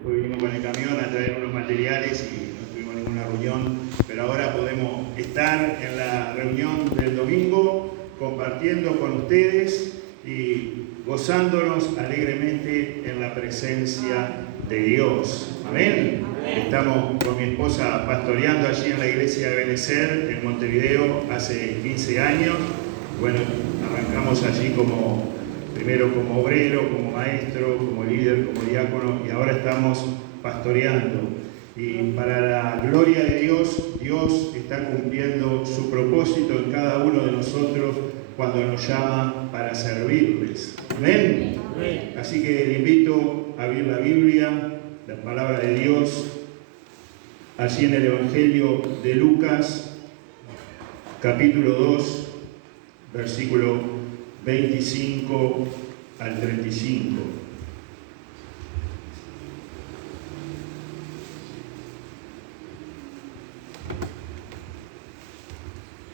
Después vinimos con el camión a traer unos materiales y no tuvimos ninguna reunión, pero ahora podemos estar en la reunión del domingo compartiendo con ustedes y gozándonos alegremente en la presencia de Dios. Amén. Estamos con mi esposa pastoreando allí en la iglesia de Benecer, en Montevideo, hace 15 años. Bueno, arrancamos allí primero como obrero, como maestro, como líder, como diácono, y ahora estamos pastoreando. Y para la gloria de Dios, Dios está cumpliendo su propósito en cada uno de nosotros cuando nos llama para servirles. Amén. Amén. Así que le invito a abrir la Biblia, la palabra de Dios, allí en el Evangelio de Lucas, capítulo 2, versículo 25 al 35.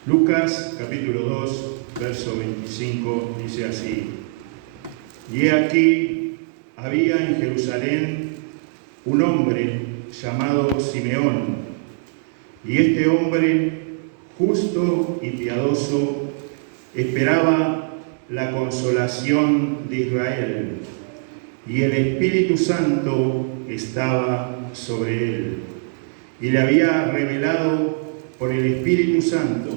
Lucas, capítulo 2, verso 25, dice así: Y he aquí, había en Jerusalén un hombre llamado Simeón, y este hombre, justo y piadoso, esperaba la consolación de Israel, y el Espíritu Santo estaba sobre él, y le había revelado por el Espíritu Santo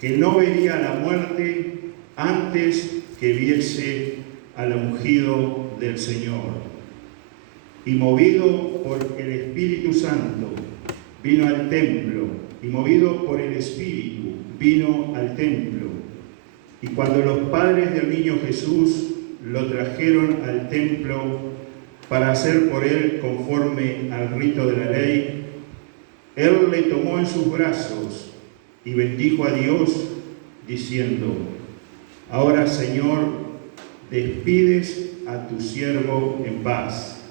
que no vería la muerte antes que viese al ungido del Señor. Y movido por el Espíritu Santo, vino al templo, y movido por el Espíritu, vino al templo. Y cuando los padres del niño Jesús lo trajeron al templo para hacer por él conforme al rito de la ley, él le tomó en sus brazos y bendijo a Dios, diciendo: Ahora, Señor, despides a tu siervo en paz,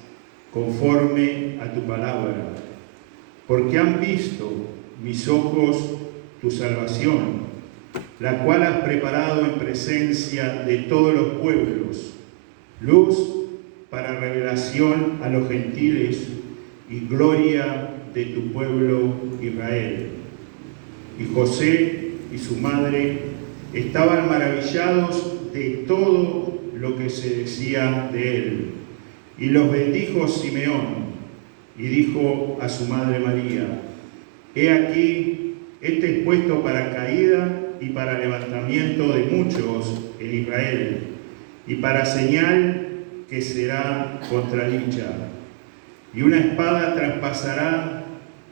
conforme a tu palabra, porque han visto mis ojos tu salvación, la cual has preparado en presencia de todos los pueblos, luz para revelación a los gentiles y gloria de tu pueblo Israel. Y José y su madre estaban maravillados de todo lo que se decía de él. Y los bendijo Simeón, y dijo a su madre María: He aquí, este es puesto para caída y para levantamiento de muchos en Israel, y para señal que será contradicha. Y una espada traspasará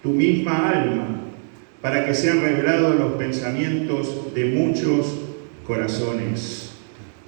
tu misma alma, para que sean revelados los pensamientos de muchos corazones.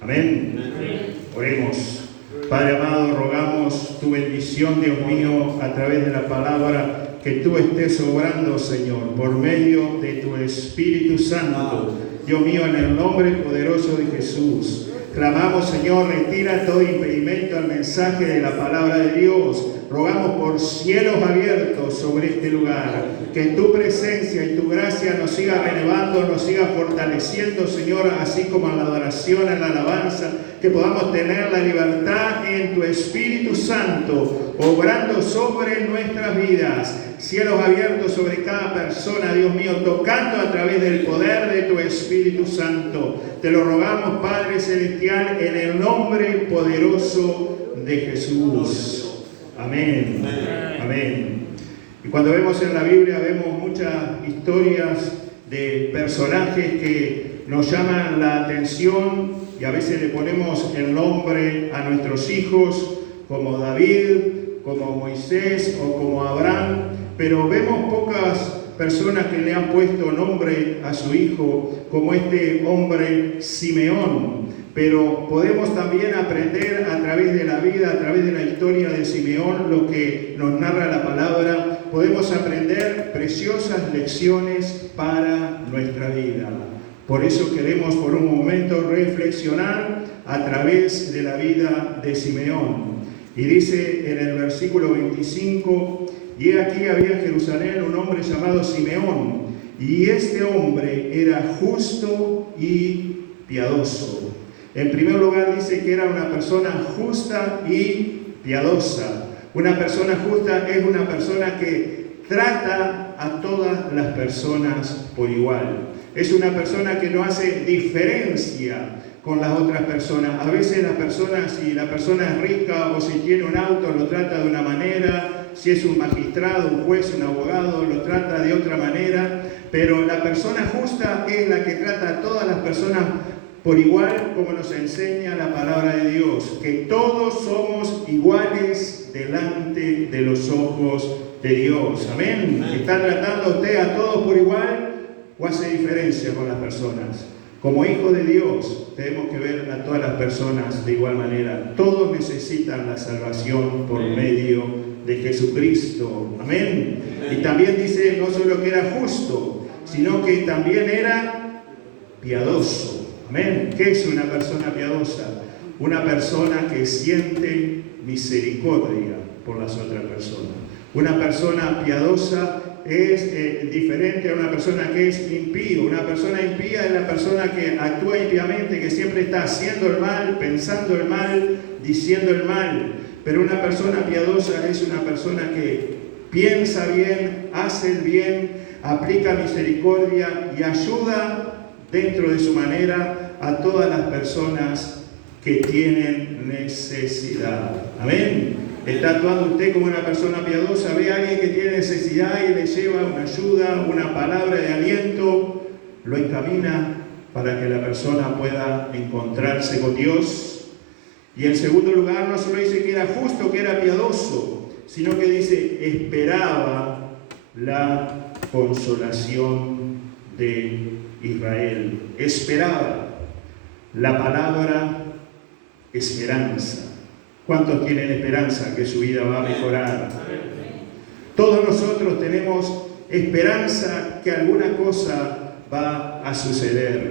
Amén. Amén. Oremos. Padre amado, rogamos tu bendición, Dios mío, a través de la palabra, que tú estés obrando, Señor, por medio de tu Espíritu Santo. Dios mío, en el nombre poderoso de Jesús, clamamos, Señor, retira todo impedimento al mensaje de la palabra de Dios. Rogamos por cielos abiertos sobre este lugar, que tu presencia y tu gracia nos siga relevando, nos siga fortaleciendo, Señor, así como en la adoración, en la alabanza, que podamos tener la libertad en tu Espíritu Santo, obrando sobre nuestras vidas. Cielos abiertos sobre cada persona, Dios mío, tocando a través del poder de tu Espíritu Santo. Te lo rogamos, Padre Celestial, en el nombre poderoso de Jesús. Amén. Amén. Amén. Y cuando vemos en la Biblia, vemos muchas historias de personajes que nos llaman la atención, y a veces le ponemos el nombre a nuestros hijos, como David, como Moisés o como Abraham, pero vemos pocas personas que le han puesto nombre a su hijo, como este hombre Simeón. Pero podemos también aprender a través de la vida, a través de la historia de Simeón, lo que nos narra la palabra. Podemos aprender preciosas lecciones para nuestra vida. Por eso queremos por un momento reflexionar a través de la vida de Simeón. Y dice en el versículo 25: Y he aquí había en Jerusalén un hombre llamado Simeón, y este hombre era justo y piadoso. En primer lugar dice que era una persona justa y piadosa, Una persona justa es una persona que trata a todas las personas por igual. Es una persona que no hace diferencia con las otras personas. A veces las personas, si la persona es rica o si tiene un auto, lo trata de una manera. Si es un magistrado, un juez, un abogado, lo trata de otra manera. Pero la persona justa es la que trata a todas las personas por igual, como nos enseña la palabra de Dios, que todos somos iguales delante de los ojos de Dios. Amén. ¿Está tratando usted a todos por igual o hace diferencia con las personas? Como hijos de Dios tenemos que ver a todas las personas de igual manera. Todos necesitan la salvación por medio de Jesucristo. Amén. Y también dice no solo que era justo, sino que también era piadoso. Amén. ¿Qué es una persona piadosa? Una persona que siente misericordia por las otras personas. Una persona piadosa es diferente a una persona que es impía. Una persona impía es la persona que actúa impíamente, que siempre está haciendo el mal, pensando el mal, diciendo el mal. Pero una persona piadosa es una persona que piensa bien, hace el bien, aplica misericordia y ayuda dentro de su manera a todas las personas que tienen necesidad. Amén. ¿Está actuando usted como una persona piadosa? ¿Ve a alguien que tiene necesidad y le lleva una ayuda, una palabra de aliento? Lo encamina para que la persona pueda encontrarse con Dios. Y en segundo lugar, no solo dice que era justo, que era piadoso, sino que dice, esperaba la consolación de Israel. Esperaba. La palabra esperanza. ¿Cuántos tienen esperanza que su vida va a mejorar? Todos nosotros tenemos esperanza que alguna cosa va a suceder.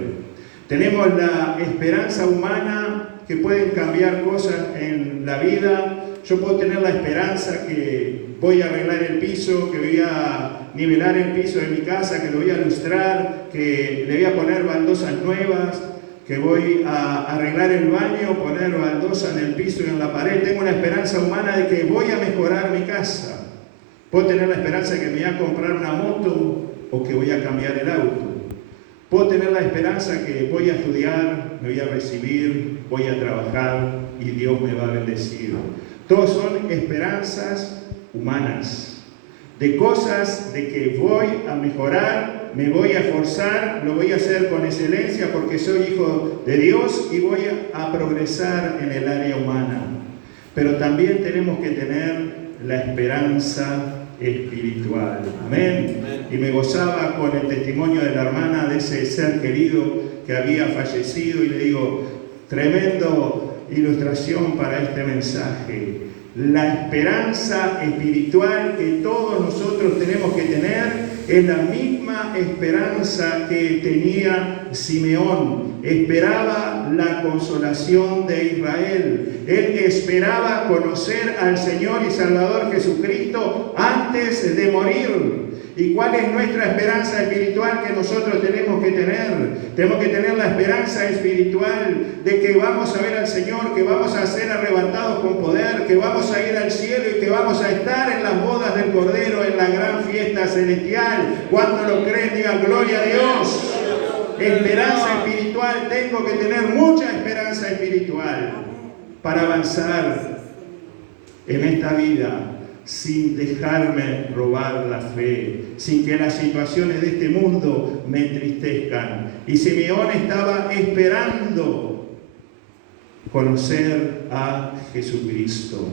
Tenemos la esperanza humana que pueden cambiar cosas en la vida. Yo puedo tener la esperanza que voy a arreglar el piso, que voy a nivelar el piso de mi casa, que lo voy a lustrar, que le voy a poner baldosas nuevas, que voy a arreglar el baño, poner baldosa en el piso y en la pared. Tengo una esperanza humana de que voy a mejorar mi casa. Puedo tener la esperanza de que me voy a comprar una moto o que voy a cambiar el auto. Puedo tener la esperanza que voy a estudiar, me voy a recibir, voy a trabajar y Dios me va a bendecir. Todos son esperanzas humanas, de cosas de que voy a mejorar, me voy a esforzar, lo voy a hacer con excelencia porque soy hijo de Dios y voy a progresar en el área humana. Pero también tenemos que tener la esperanza espiritual. Amén. Y me gozaba con el testimonio de la hermana de ese ser querido que había fallecido y le digo, tremendo ilustración para este mensaje. La esperanza espiritual que todos nosotros tenemos que tener es la misma esperanza que tenía Simeón. Esperaba la consolación de Israel. Él esperaba conocer al Señor y Salvador Jesucristo antes de morir. ¿Y cuál es nuestra esperanza espiritual que nosotros tenemos que tener? Tenemos que tener la esperanza espiritual de que vamos a ver al Señor, que vamos a ser arrebatados con poder, que vamos a ir al cielo y que vamos a estar en las bodas del Cordero, en la gran fiesta celestial. ¿Cuántos lo creen? Digan gloria a Dios. Esperanza espiritual, tengo que tener mucha esperanza espiritual para avanzar en esta vida sin dejarme robar la fe, sin que las situaciones de este mundo me entristezcan. Y Simeón estaba esperando conocer a Jesucristo.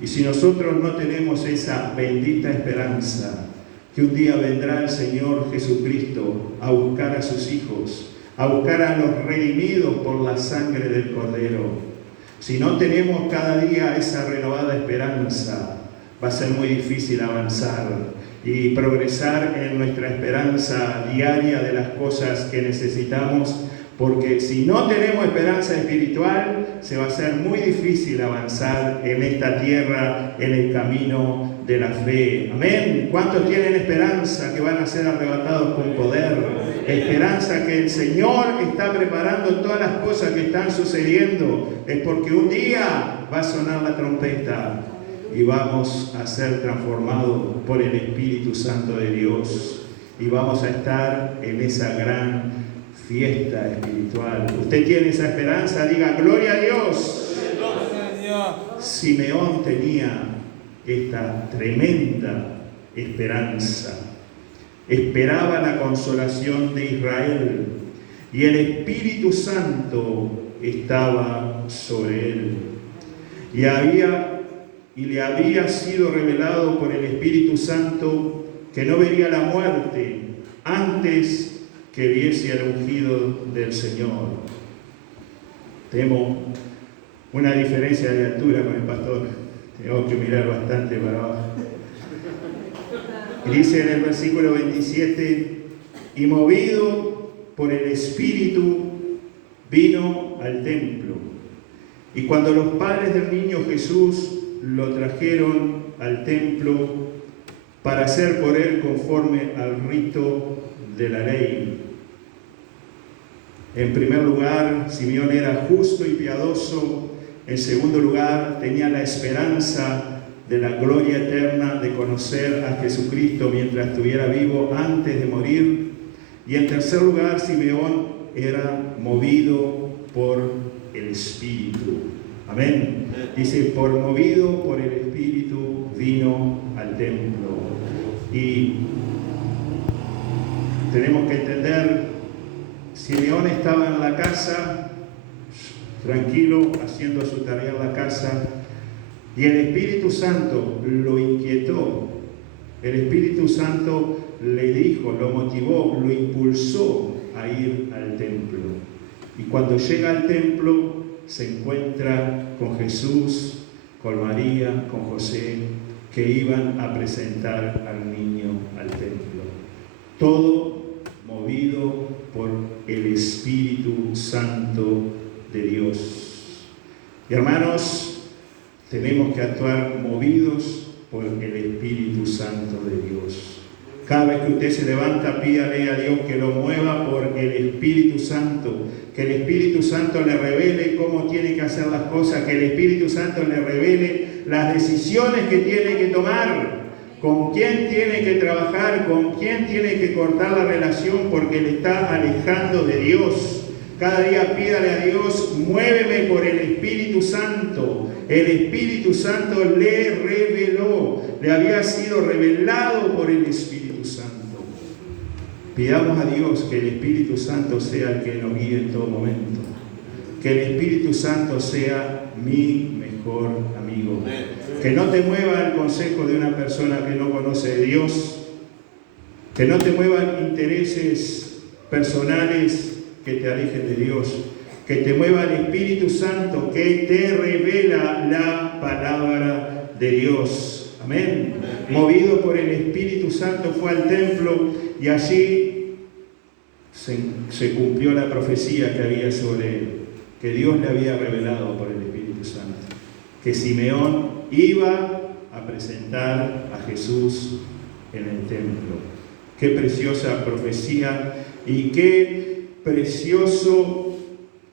Y si nosotros no tenemos esa bendita esperanza, que un día vendrá el Señor Jesucristo a buscar a sus hijos, a buscar a los redimidos por la sangre del Cordero. Si no tenemos cada día esa renovada esperanza, va a ser muy difícil avanzar y progresar en nuestra esperanza diaria de las cosas que necesitamos, porque si no tenemos esperanza espiritual, se va a hacer muy difícil avanzar en esta tierra, en el camino de la fe. Amén. ¿Cuántos tienen esperanza que van a ser arrebatados con poder? Esperanza que el Señor está preparando todas las cosas que están sucediendo. Es porque un día va a sonar la trompeta. y vamos a ser transformados por el Espíritu Santo de Dios y vamos a estar en esa gran fiesta espiritual. Usted tiene esa esperanza, diga gloria a Dios. Simeón tenía esta tremenda esperanza. Esperaba la consolación de Israel y el Espíritu Santo estaba sobre él. Y le había sido revelado por el Espíritu Santo que no vería la muerte antes que viese el ungido del Señor. Tenemos una diferencia de altura con el pastor. Tengo que mirar bastante para abajo. Y dice en el versículo 27, y movido por el Espíritu vino al templo. Y cuando los padres del niño Jesús lo trajeron al templo para hacer por él conforme al rito de la ley. En primer lugar, Simeón era justo y piadoso. En segundo lugar, tenía la esperanza de la gloria eterna de conocer a Jesucristo mientras estuviera vivo antes de morir. Y en tercer lugar, Simeón era movido por el Espíritu. Amén. Dice, movido por el Espíritu vino al templo. Y tenemos que entender, Simeón estaba en la casa, tranquilo, haciendo su tarea en la casa, y el Espíritu Santo lo inquietó. El Espíritu Santo le dijo, lo motivó, lo impulsó a ir al templo. Y cuando llega al templo, se encuentra con Jesús, con María, con José, que iban a presentar al niño al templo. Todo movido por el Espíritu Santo de Dios. Y hermanos, tenemos que actuar movidos por el Espíritu Santo de Dios. Cada vez que usted se levanta, pídale a Dios que lo mueva por el Espíritu Santo, que el Espíritu Santo le revele cómo tiene que hacer las cosas, que el Espíritu Santo le revele las decisiones que tiene que tomar, con quién tiene que trabajar, con quién tiene que cortar la relación porque le está alejando de Dios. Cada día pídale a Dios, muéveme por el Espíritu Santo. El Espíritu Santo le reveló, le había sido revelado por el Espíritu Santo. Pidamos a Dios que el Espíritu Santo sea el que nos guíe en todo momento. Que el Espíritu Santo sea mi mejor amigo. Que no te mueva el consejo de una persona que no conoce de Dios. Que no te muevan intereses personales que te alejen de Dios. Que te mueva el Espíritu Santo que te revela la palabra de Dios. Amén. Movido por el Espíritu Santo fue al templo y allí se cumplió la profecía que había sobre él, que Dios le había revelado por el Espíritu Santo, que Simeón iba a presentar a Jesús en el templo. Qué preciosa profecía y qué precioso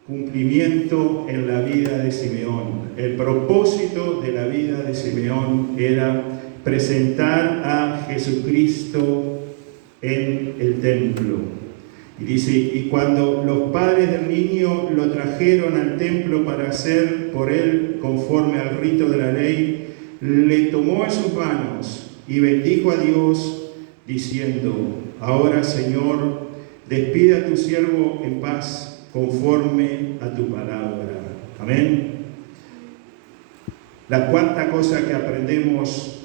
cumplimiento en la vida de Simeón. El propósito de la vida de Simeón era presentar a Jesucristo en el templo. Y dice, y cuando los padres del niño lo trajeron al templo para hacer por él conforme al rito de la ley, le tomó en sus manos y bendijo a Dios, diciendo, ahora Señor, despide a tu siervo en paz, conforme a tu palabra. Amén. La cuarta cosa que aprendemos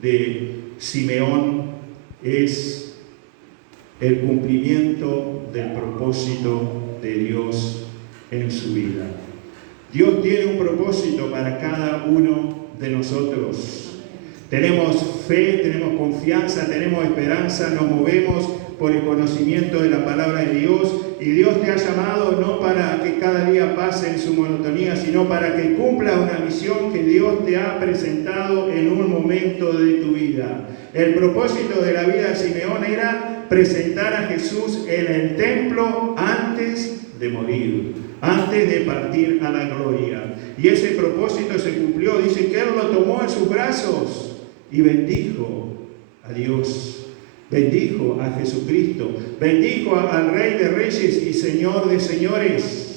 de Simeón es el cumplimiento del propósito de Dios en su vida. Dios tiene un propósito para cada uno de nosotros. Tenemos fe, tenemos confianza, tenemos esperanza, nos movemos por el conocimiento de la palabra de Dios, y Dios te ha llamado no para que cada día pase en su monotonía, sino para que cumpla una misión que Dios te ha presentado en un momento de tu vida. El propósito de la vida de Simeón era presentar a Jesús en el templo antes de morir, antes de partir a la gloria. Y ese propósito se cumplió. Dice que Él lo tomó en sus brazos y bendijo a Dios, bendijo a Jesucristo, bendijo al Rey de Reyes y Señor de Señores.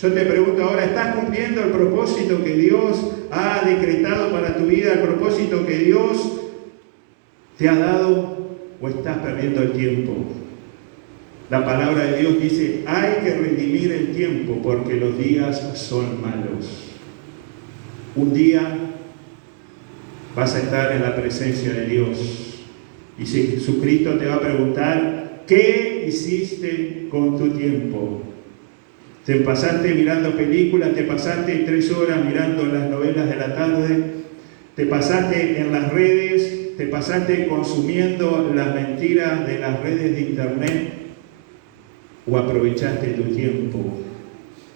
Yo te pregunto ahora, ¿estás cumpliendo el propósito que Dios ha decretado para tu vida, el propósito que Dios te ha dado, o estás perdiendo el tiempo? La palabra de Dios dice, hay que redimir el tiempo porque los días son malos. Un día vas a estar en la presencia de Dios y si Jesucristo te va a preguntar, ¿qué hiciste con tu tiempo? ¿Te pasaste mirando películas? ¿Te pasaste 3 horas mirando las novelas de la tarde? ¿Te pasaste en las redes? ¿Te pasaste consumiendo las mentiras de las redes de internet? ¿O aprovechaste tu tiempo?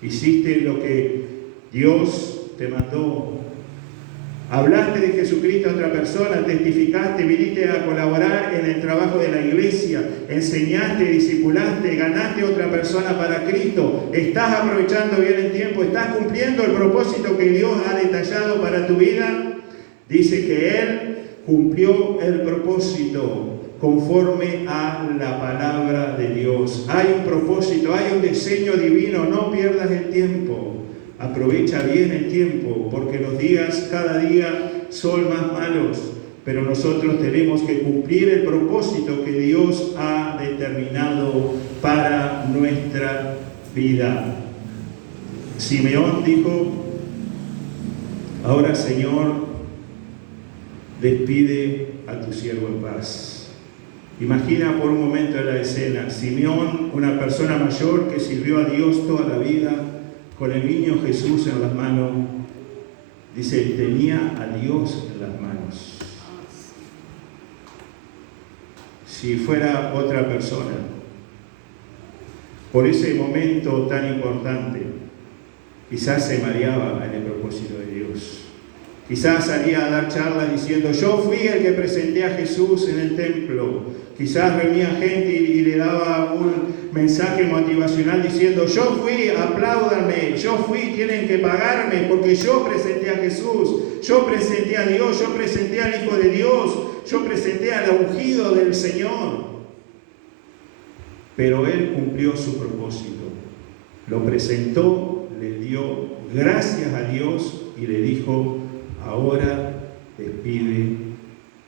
¿Hiciste lo que Dios te mandó? ¿Hablaste de Jesucristo a otra persona? ¿Testificaste? ¿Viniste a colaborar en el trabajo de la iglesia? ¿Enseñaste? ¿Discipulaste? ¿Ganaste a otra persona para Cristo? ¿Estás aprovechando bien el tiempo? ¿Estás cumpliendo el propósito que Dios ha detallado para tu vida? Dice que Él cumplió el propósito conforme a la palabra de Dios. Hay un propósito, hay un diseño divino. No pierdas el tiempo. Aprovecha bien el tiempo, porque los días cada día son más malos, pero nosotros tenemos que cumplir el propósito que Dios ha determinado para nuestra vida. Simeón dijo, ahora Señor, despide a tu siervo en paz. Imagina por un momento la escena, Simeón, una persona mayor que sirvió a Dios toda la vida, con el niño Jesús en las manos, dice, tenía a Dios en las manos. Si fuera otra persona, por ese momento tan importante, quizás se mareaba en el propósito de Dios. Quizás salía a dar charlas diciendo, yo fui el que presenté a Jesús en el templo. Quizás reunía gente y le daba un mensaje motivacional diciendo, yo fui, apláudanme, yo fui, tienen que pagarme porque yo presenté a Jesús, yo presenté a Dios, yo presenté al Hijo de Dios, yo presenté al ungido del Señor. Pero Él cumplió su propósito. Lo presentó, le dio gracias a Dios y le dijo, ahora despide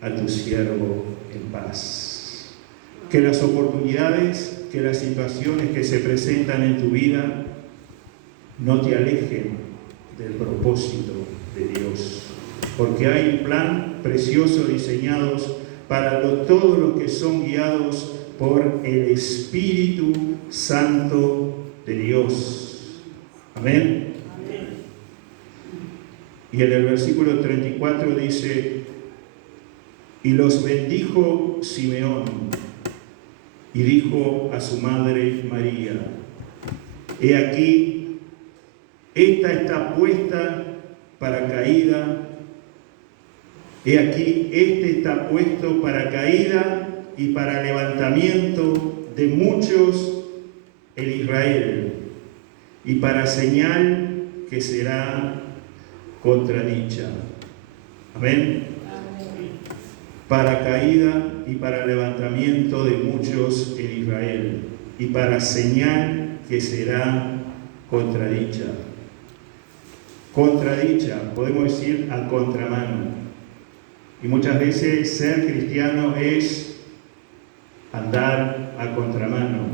a tu siervo en paz. Que las oportunidades, que las situaciones que se presentan en tu vida no te alejen del propósito de Dios. Porque hay un plan precioso diseñado para todos los que son guiados por el Espíritu Santo de Dios. Amén. Y en el versículo 34 dice, y los bendijo Simeón, y dijo a su madre María, he aquí, esta está puesta para caída, he aquí, este está puesto para caída y para levantamiento de muchos en Israel, y para señal que será contradicha. Amén. Para caída y para levantamiento de muchos en Israel, y para señal que será contradicha. Contradicha, podemos decir a contramano. Y muchas veces ser cristiano es andar a contramano.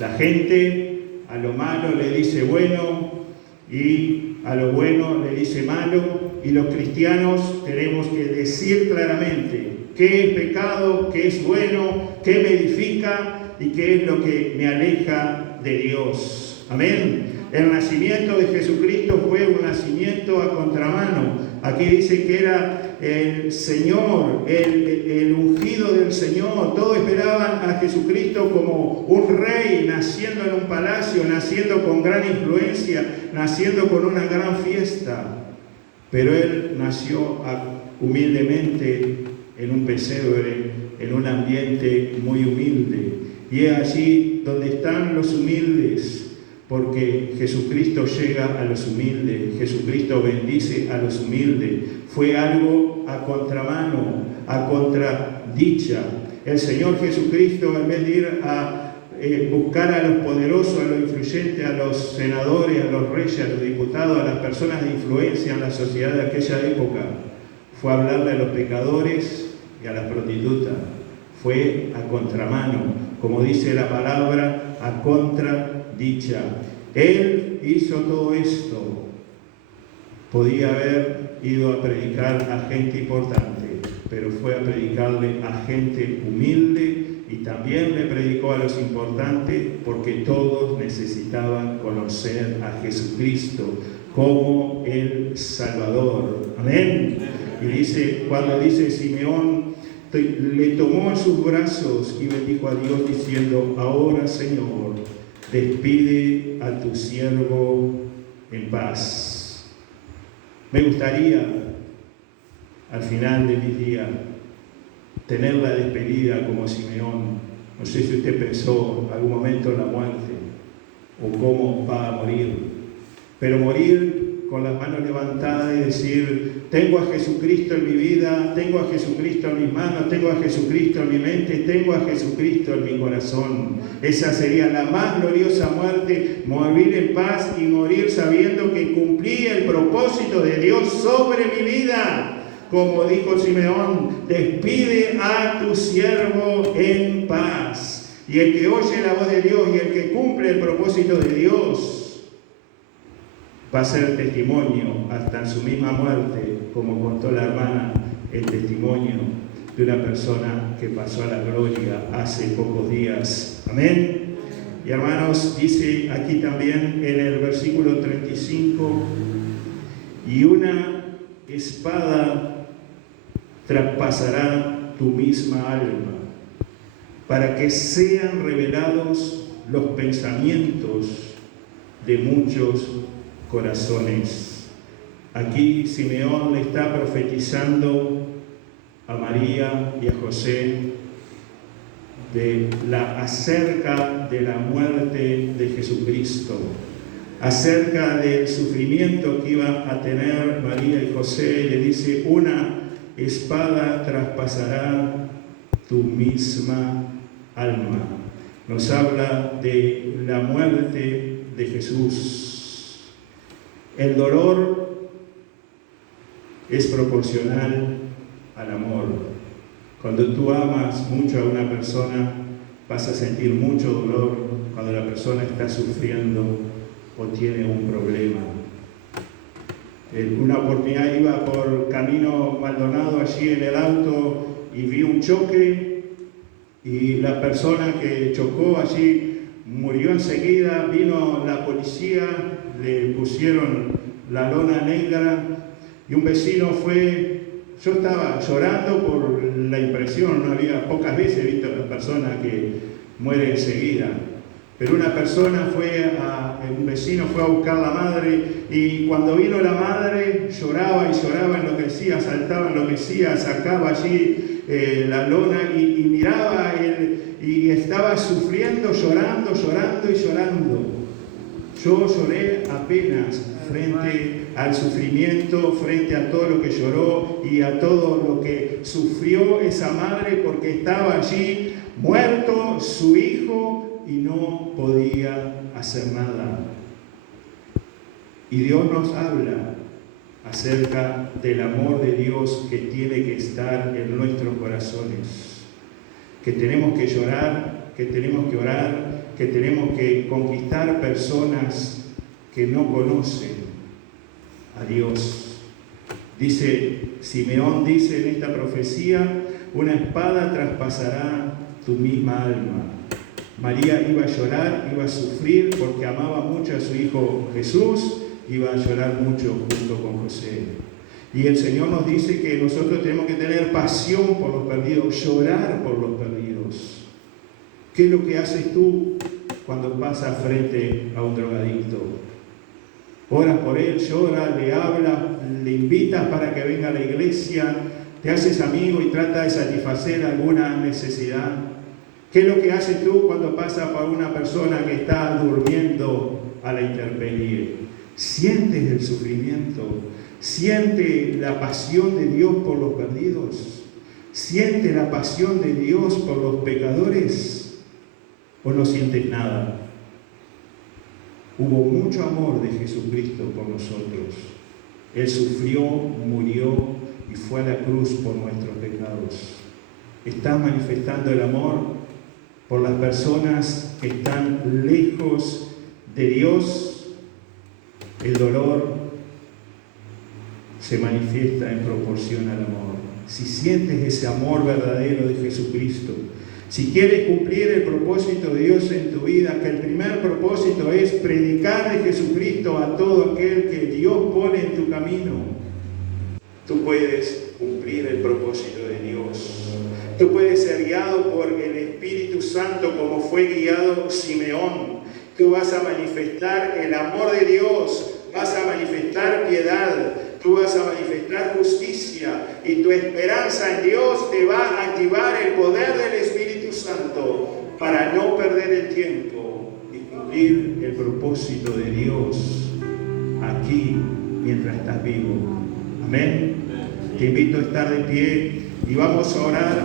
La gente a lo malo le dice bueno y a lo bueno le dice malo, y los cristianos tenemos que decir claramente qué es pecado, qué es bueno, qué me edifica y qué es lo que me aleja de Dios. Amén. El nacimiento de Jesucristo fue un nacimiento a contramano. Aquí dice que era el Señor, el ungido del Señor. Todos esperaban a Jesucristo como un rey, naciendo en un palacio, naciendo con gran influencia, naciendo con una gran fiesta. Pero Él nació humildemente en un pesebre, en un ambiente muy humilde. Y es allí donde están los humildes, porque Jesucristo llega a los humildes, Jesucristo bendice a los humildes. Fue algo a contramano, a contradicha. El Señor Jesucristo, en vez de ir a buscar a los poderosos, a los influyentes, a los senadores, a los reyes, a los diputados, a las personas de influencia en la sociedad de aquella época, fue a hablarle a los pecadores y a las prostitutas. Fue a contramano, como dice la palabra, a contradicha. Él hizo todo esto. Podía haber ido a predicar a gente importante, pero fue a predicarle a gente humilde, y también le predicó a los importantes, porque todos necesitaban conocer a Jesucristo como el Salvador. Amén. Y dice, cuando dice Simeón, le tomó en sus brazos y bendijo a Dios diciendo: ahora, Señor, despide a tu siervo en paz. Me gustaría, al final de mis días, tener la despedida como Simeón. No sé si usted pensó en algún momento en la muerte o cómo va a morir, pero morir con las manos levantadas y decir: tengo a Jesucristo en mi vida, tengo a Jesucristo en mis manos, tengo a Jesucristo en mi mente, tengo a Jesucristo en mi corazón. Esa sería la más gloriosa muerte, morir en paz y morir sabiendo que cumplí el propósito de Dios sobre mi vida. Como dijo Simeón: despide a tu siervo en paz. Y el que oye la voz de Dios y el que cumple el propósito de Dios va a ser testimonio hasta en su misma muerte, como contó la hermana, el testimonio de una persona que pasó a la gloria hace pocos días. Amén. Y hermanos, dice aquí también en el versículo 35: y una espada traspasará tu misma alma, para que sean revelados los pensamientos de muchos corazones. Aquí Simeón le está profetizando a María y a José acerca de la muerte de Jesucristo, acerca del sufrimiento que iban a tener María y José. Le dice: una espada traspasará tu misma alma. Nos habla de la muerte de Jesús. El dolor es proporcional al amor. Cuando tú amas mucho a una persona, vas a sentir mucho dolor cuando la persona está sufriendo o tiene un problema. Una oportunidad iba por camino Maldonado allí en el auto y vi un choque, y la persona que chocó allí murió enseguida. Vino la policía, le pusieron la lona negra y un vecino fue. Yo estaba llorando por la impresión, no había, pocas veces he visto a una persona que muere enseguida. Pero una persona un vecino fue a buscar a la madre, y cuando vino la madre lloraba y lloraba, enloquecía, saltaba, enloquecía, sacaba allí la lona y miraba y estaba sufriendo, llorando y llorando. Yo lloré apenas frente al sufrimiento, frente a todo lo que lloró y a todo lo que sufrió esa madre, porque estaba allí muerto su hijo y no podía hacer nada. Y Dios nos habla acerca del amor de Dios que tiene que estar en nuestros corazones, que tenemos que llorar, que tenemos que orar, que tenemos que conquistar personas que no conocen a Dios. Simeón dice en esta profecía: una espada traspasará tu misma alma. María iba a llorar, iba a sufrir porque amaba mucho a su hijo Jesús, iba a llorar mucho junto con José. Y el Señor nos dice que nosotros tenemos que tener pasión por los perdidos, llorar por los perdidos. ¿Qué es lo que haces tú cuando pasas frente a un drogadicto? Oras por él, lloras, le hablas, le invitas para que venga a la iglesia, te haces amigo y trata de satisfacer alguna necesidad. ¿Qué es lo que haces tú cuando pasas por una persona que está durmiendo a la intemperie. ¿Sientes el sufrimiento? ¿Siente la pasión de Dios por los perdidos? ¿Siente la pasión de Dios por los pecadores? ¿O no sientes nada? Hubo mucho amor de Jesucristo por nosotros. Él sufrió, murió y fue a la cruz por nuestros pecados. ¿Estás manifestando el amor por las personas que están lejos de Dios? El dolor se manifiesta en proporción al amor. Si sientes ese amor verdadero de Jesucristo, si quieres cumplir el propósito de Dios en tu vida, que el primer propósito es predicar de Jesucristo a todo aquel que Dios pone en tu camino, tú puedes cumplir el propósito de Dios. Tú puedes ser guiado por el Espíritu Santo como fue guiado Simeón. Tú vas a manifestar el amor de Dios, vas a manifestar piedad, tú vas a manifestar justicia y tu esperanza en Dios te va a activar el poder del Espíritu Santo para no perder el tiempo y cumplir el propósito de Dios aquí mientras estás vivo. Amén. Te invito a estar de pie y vamos a orar.